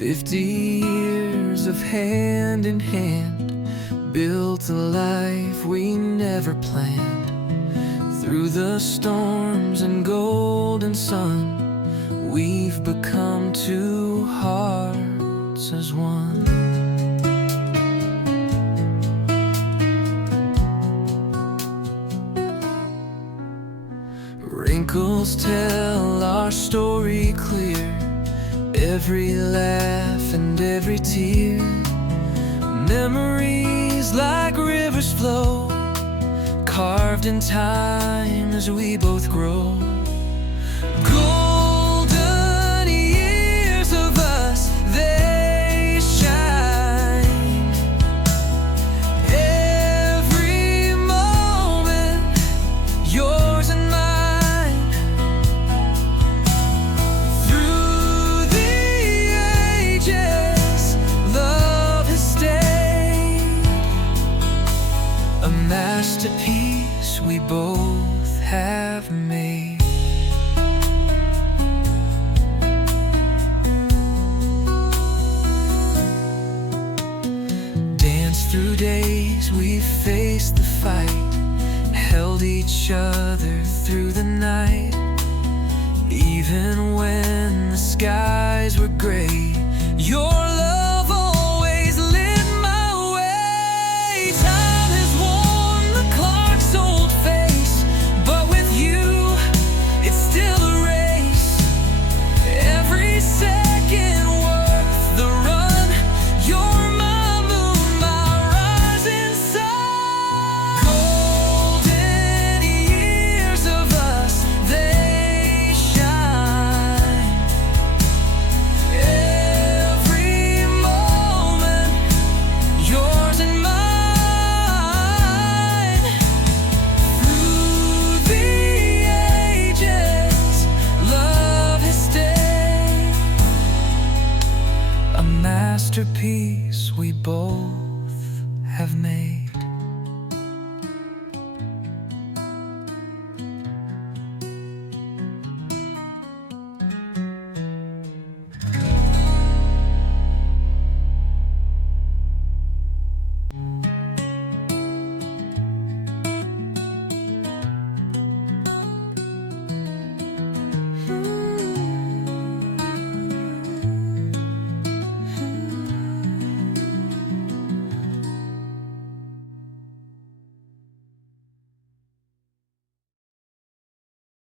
50 years of hand in hand built a life we never planned. Through the storms and golden sun, we've become two hearts as one. Wrinkles tell our story clear, every laugh and every tear. Memories like rivers flow, carved in time as we both grow. Golden years of us, they shine. Every moment, yours and mine. Through the ages, love has stayed, a masterpiece we both have made. Danced through days, we faced the fight, held each other through the night. Even when the skies were gray, your love